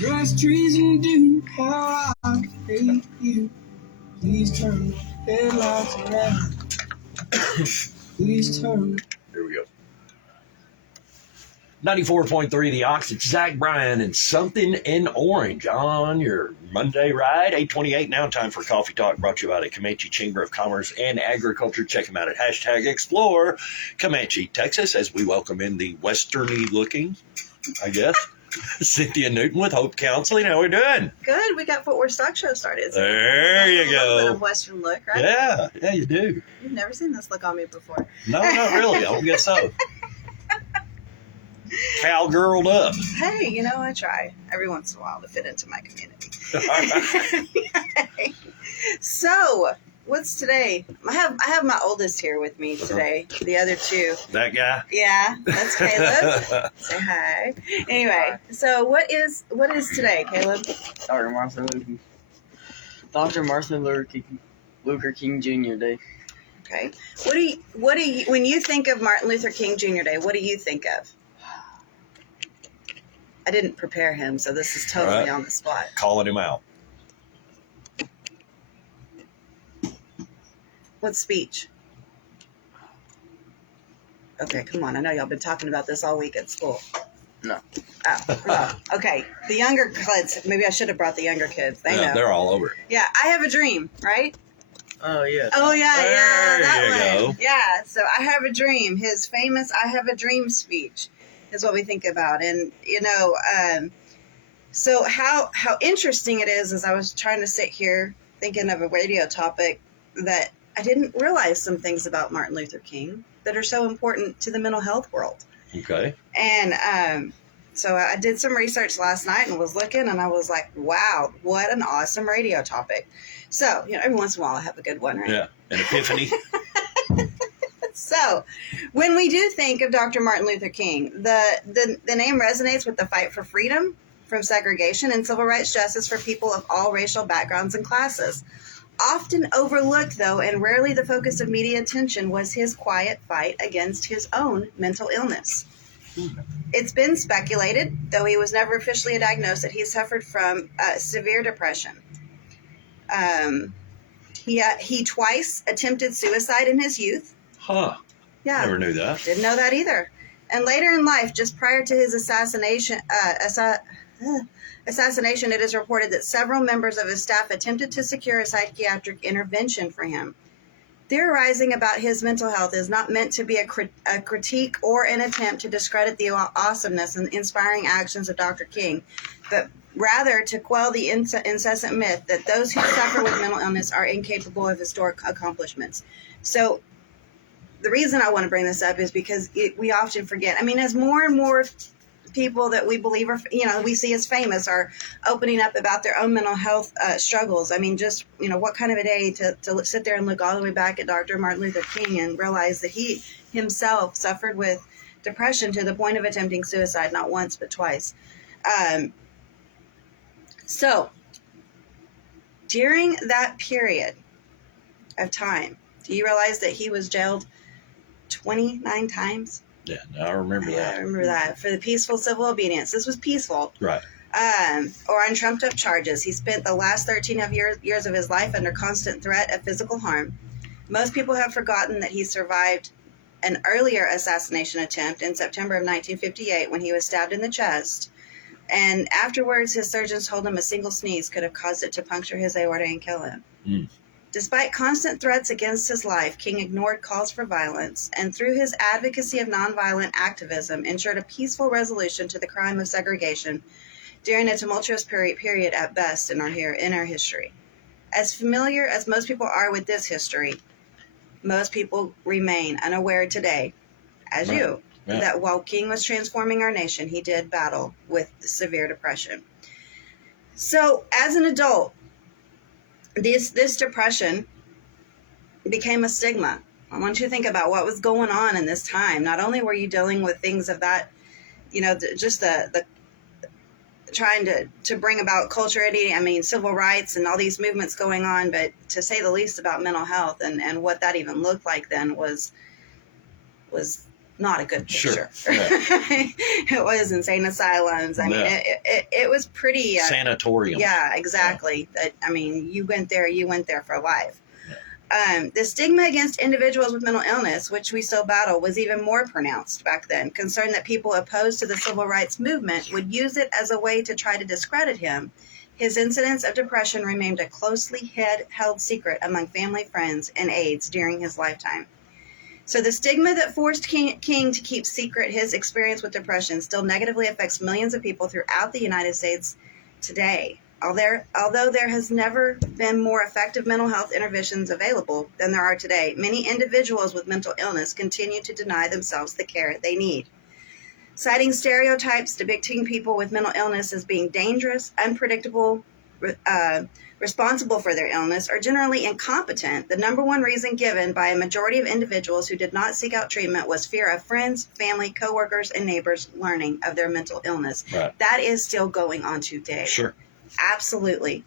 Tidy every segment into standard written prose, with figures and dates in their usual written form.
Grass, trees, and dew, how I hate you. Please turn the headlights around. Please turn. Here we go. 94.3 The Ox. It's Zach Bryan and Something in Orange on your Monday ride. 8:28 now. Time for Coffee Talk, brought to you by the Comanche Chamber of Commerce and Agriculture. Check them out at #Explore Comanche, Texas, as we welcome in the westerny looking, I guess, Cynthia Newton with Hope Counseling. How we doing? Good. We got Fort Worth Stock Show started. So there you go. A little bit of Western look, right? Yeah, you do. You've never seen this look on me before. No, not really. I don't guess so. Cowgirled up. Hey, you know, I try every once in a while to fit into my community. So, what's today? I have my oldest here with me today. The other two. That guy? Yeah, that's Caleb. Say hi. Anyway, so what is today, Caleb? Dr. Martin Luther King Jr. Day. Okay. What do you when you think of Martin Luther King Jr. Day, what do you think of? I didn't prepare him, so this is totally on the spot. Calling him out. What speech? Okay, come on. I know y'all been talking about this all week at school. No. Oh, okay. The younger kids, maybe I should have brought the younger kids. They know. They're all over it. Yeah, I have a dream, right? Oh, yeah. Oh, yeah, that There you one. go. Yeah, so I have a dream. His famous I have a dream speech is what we think about. And, you know, so how interesting it is, as I was trying to sit here thinking of a radio topic, that I didn't realize some things about Martin Luther King that are so important to the mental health world. Okay. And so I did some research last night and was looking, and I was like, wow, what an awesome radio topic. So, you know, every once in a while I have a good one, right? Yeah, an epiphany. So, when we do think of Dr. Martin Luther King, the name resonates with the fight for freedom from segregation and civil rights justice for people of all racial backgrounds and classes. Often overlooked, though, and rarely the focus of media attention, was his quiet fight against his own mental illness. It's been speculated, though he was never officially diagnosed, that he suffered from severe depression. He twice attempted suicide in his youth. Huh. Yeah. Never knew that. Didn't know that either. And later in life, just prior to his assassination, it is reported that several members of his staff attempted to secure a psychiatric intervention for him. Theorizing about his mental health is not meant to be a critique or an attempt to discredit the awesomeness and inspiring actions of Dr. King, but rather to quell the incessant myth that those who suffer with mental illness are incapable of historic accomplishments. So the reason I want to bring this up is because we often forget. I mean, as more and more people that we believe are, you know, we see as famous are opening up about their own mental health struggles. I mean, just, you know, what kind of a day to sit there and look all the way back at Dr. Martin Luther King and realize that he himself suffered with depression to the point of attempting suicide, not once, but twice. So during that period of time, do you realize that he was jailed 29 times? Yeah, I remember that. I remember that. For the peaceful civil obedience. This was peaceful. Right. Or on trumped-up charges. He spent the last 13 years of his life under constant threat of physical harm. Most people have forgotten that he survived an earlier assassination attempt in September of 1958 when he was stabbed in the chest. And afterwards, his surgeons told him a single sneeze could have caused it to puncture his aorta and kill him. Mm. Despite constant threats against his life, King ignored calls for violence and through his advocacy of nonviolent activism ensured a peaceful resolution to the crime of segregation during a tumultuous period at best in our history. As familiar as most people are with this history, most people remain unaware today, as you, that while King was transforming our nation, he did battle with severe depression. So, as an adult, this depression became a stigma. I want you to think about what was going on in this time. Not only were you dealing with things of that, you know, just the trying to bring about culturality, I mean, civil rights and all these movements going on, but to say the least about mental health and what that even looked like then was not a good Sure. picture. It was insane asylums. I mean, it was pretty sanatorium. Yeah, exactly. That, I mean, you went there for life. The stigma against individuals with mental illness, which we still battle, was even more pronounced back then. Concerned that people opposed to the civil rights movement would use it as a way to try to discredit him, his incidence of depression remained a closely held secret among family, friends, and aides during his lifetime. So the stigma that forced King to keep secret his experience with depression still negatively affects millions of people throughout the United States today. Although there has never been more effective mental health interventions available than there are today, many individuals with mental illness continue to deny themselves the care they need. Citing stereotypes depicting people with mental illness as being dangerous, unpredictable, responsible for their illness, or generally incompetent, the number one reason given by a majority of individuals who did not seek out treatment was fear of friends, family, coworkers, and neighbors learning of their mental illness. Right. That is still going on today. Sure. Absolutely.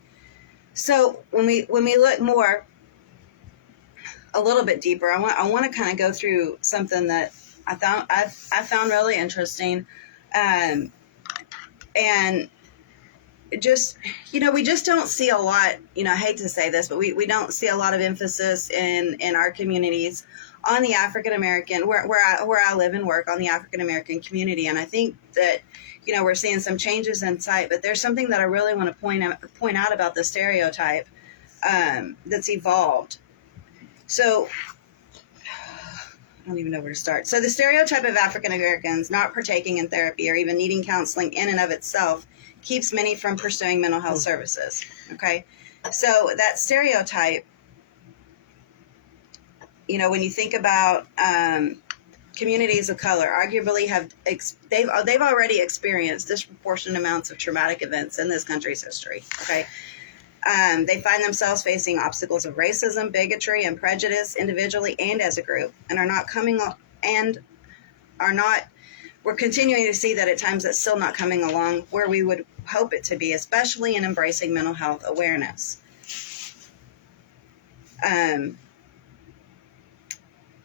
So when we look more, a little bit deeper, I want to kind of go through something that I found really interesting, and just, we just don't see a lot. I hate to say this, but we don't see a lot of emphasis in our communities on the African American, where I live and work, on the African American community. And I think that we're seeing some changes in sight, but there's something that I really want to point out about the stereotype that's evolved. So I don't even know where to start. So the stereotype of African Americans not partaking in therapy or even needing counseling in and of itself keeps many from pursuing mental health services. Okay, so that stereotype, when you think about communities of color, arguably they've already experienced disproportionate amounts of traumatic events in this country's history. Okay, they find themselves facing obstacles of racism, bigotry, and prejudice individually and as a group, and we're continuing to see that at times that's still not coming along where we would hope it to be, especially in embracing mental health awareness.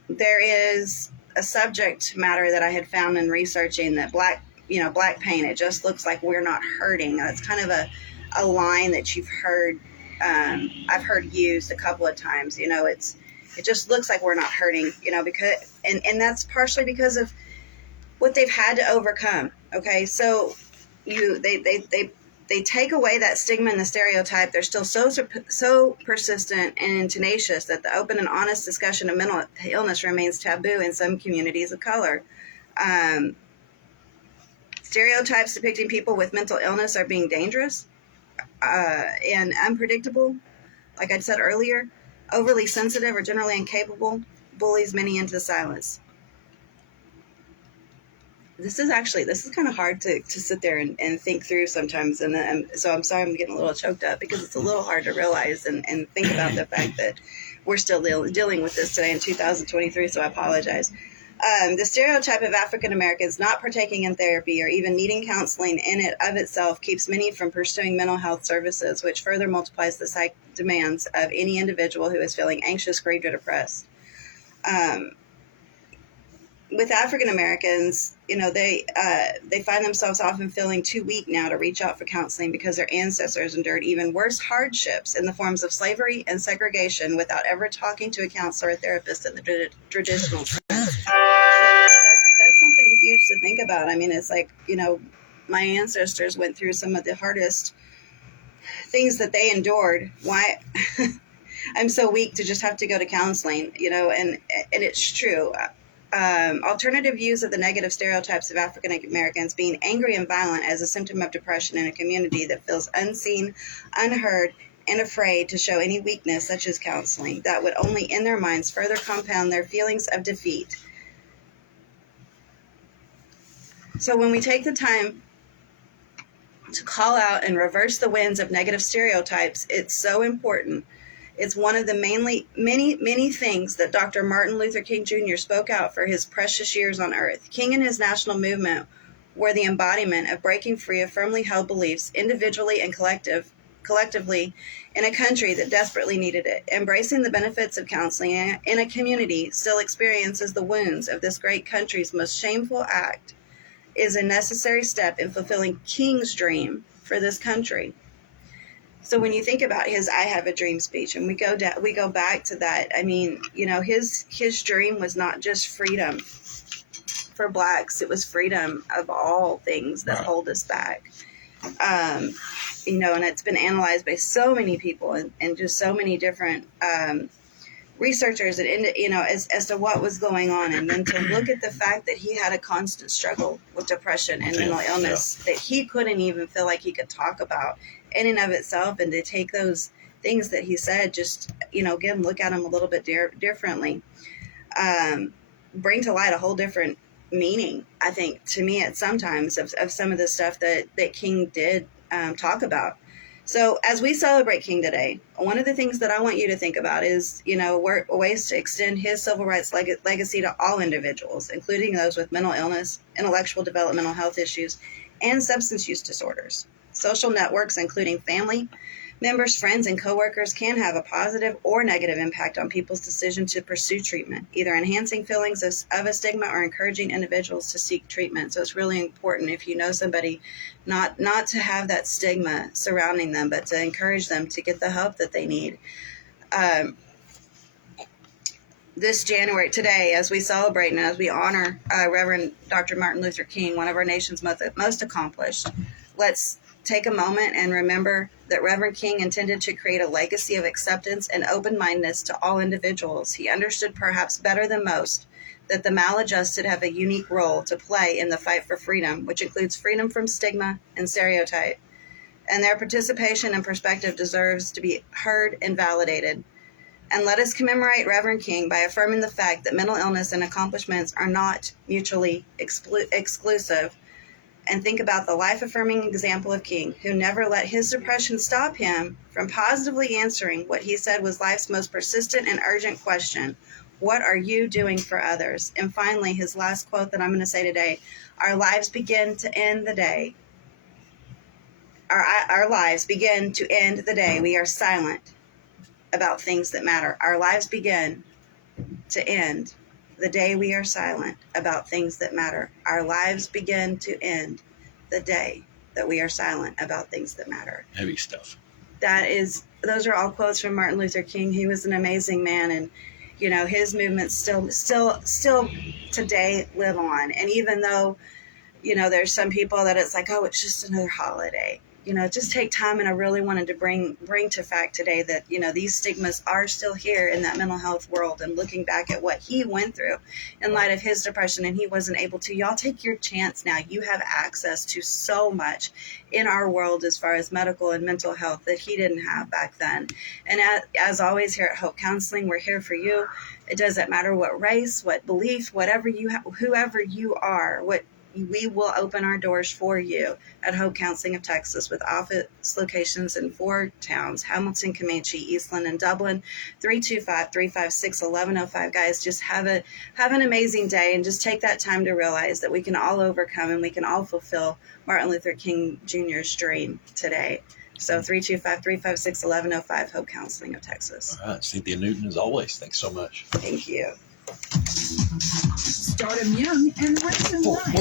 There is a subject matter that I had found in researching that black pain, it just looks like we're not hurting. That's kind of a line that you've heard, I've heard used a couple of times. It just looks like we're not hurting, because, and that's partially because of what they've had to overcome. Okay, so they take away that stigma and the stereotype. They're still so persistent and tenacious that the open and honest discussion of mental illness remains taboo in some communities of color. Stereotypes depicting people with mental illness are being dangerous and unpredictable. Like I said earlier, overly sensitive or generally incapable bullies many into silence. This is kind of hard to sit there and think through sometimes. And so I'm sorry I'm getting a little choked up, because it's a little hard to realize and think about the fact that we're still dealing with this today in 2023. So I apologize. The stereotype of African Americans not partaking in therapy or even needing counseling in it of itself keeps many from pursuing mental health services, which further multiplies the psych demands of any individual who is feeling anxious, grieved, or depressed. With African Americans, they find themselves often feeling too weak now to reach out for counseling because their ancestors endured even worse hardships in the forms of slavery and segregation without ever talking to a counselor or therapist in the traditional sense. That's something huge to think about. I mean, it's like, my ancestors went through some of the hardest things that they endured. Why I'm so weak to just have to go to counseling, and it's true. Alternative views of the negative stereotypes of African Americans being angry and violent as a symptom of depression in a community that feels unseen, unheard, and afraid to show any weakness, such as counseling, that would only in their minds further compound their feelings of defeat. So when we take the time to call out and reverse the winds of negative stereotypes, it's so important. It's one of the many things that Dr. Martin Luther King Jr. spoke out for his precious years on earth. King and his national movement were the embodiment of breaking free of firmly held beliefs, individually and collectively, collectively in a country that desperately needed it. Embracing the benefits of counseling in a community still experiences the wounds of this great country's most shameful act is a necessary step in fulfilling King's dream for this country. So when you think about his "I Have a Dream" speech, and we go back to that, I mean, his dream was not just freedom for blacks; it was freedom of all things that hold us back. And it's been analyzed by so many people and just so many different researchers and as to what was going on, and then to look at the fact that he had a constant struggle with depression and mental illness that he couldn't even feel like he could talk about in and of itself, and to take those things that he said, just again, look at them a little bit differently, bring to light a whole different meaning, I think, to me at sometimes of some of the stuff that King did talk about. So as we celebrate King today, one of the things that I want you to think about is, ways to extend his civil rights legacy to all individuals, including those with mental illness, intellectual developmental health issues, and substance use disorders. Social networks, including family members, friends, and coworkers, can have a positive or negative impact on people's decision to pursue treatment, either enhancing feelings of a stigma or encouraging individuals to seek treatment. So it's really important, if you know somebody, not to have that stigma surrounding them, but to encourage them to get the help that they need. This January, today, as we celebrate and as we honor Reverend Dr. Martin Luther King, one of our nation's most accomplished, let's take a moment and remember that Reverend King intended to create a legacy of acceptance and open-mindedness to all individuals. He understood, perhaps better than most, that the maladjusted have a unique role to play in the fight for freedom, which includes freedom from stigma and stereotype. And their participation and perspective deserves to be heard and validated. And let us commemorate Reverend King by affirming the fact that mental illness and accomplishments are not mutually exclusive. And think about the life-affirming example of King, who never let his depression stop him from positively answering what he said was life's most persistent and urgent question: what are you doing for others? And finally, his last quote that I'm going to say today: our lives begin to end the day. Our lives begin to end the day we are silent about things that matter. Our lives begin to end the day we are silent about things that matter. Our lives begin to end the day that we are silent about things that matter. Heavy stuff. Those are all quotes from Martin Luther King. He was an amazing man, and his movements still today live on. And even though there's some people that it's like, oh, it's just another holiday. Just take time, and I really wanted to bring to fact today that, these stigmas are still here in that mental health world, and looking back at what he went through in light of his depression, and he wasn't able to. Y'all take your chance now. You have access to so much in our world as far as medical and mental health that he didn't have back then. And as always, here at Hope Counseling, we're here for you. It doesn't matter what race, what belief, whatever whoever you are, we will open our doors for you at Hope Counseling of Texas, with office locations in 4 towns: Hamilton, Comanche, Eastland, and Dublin. 325-356-1105. Guys, just have an amazing day, and just take that time to realize that we can all overcome and we can all fulfill Martin Luther King Jr.'s dream today. So 325-356-1105, Hope Counseling of Texas. All right, Cynthia Newton, as always, thanks so much. Thank you. Start 'em young and raise 'em right.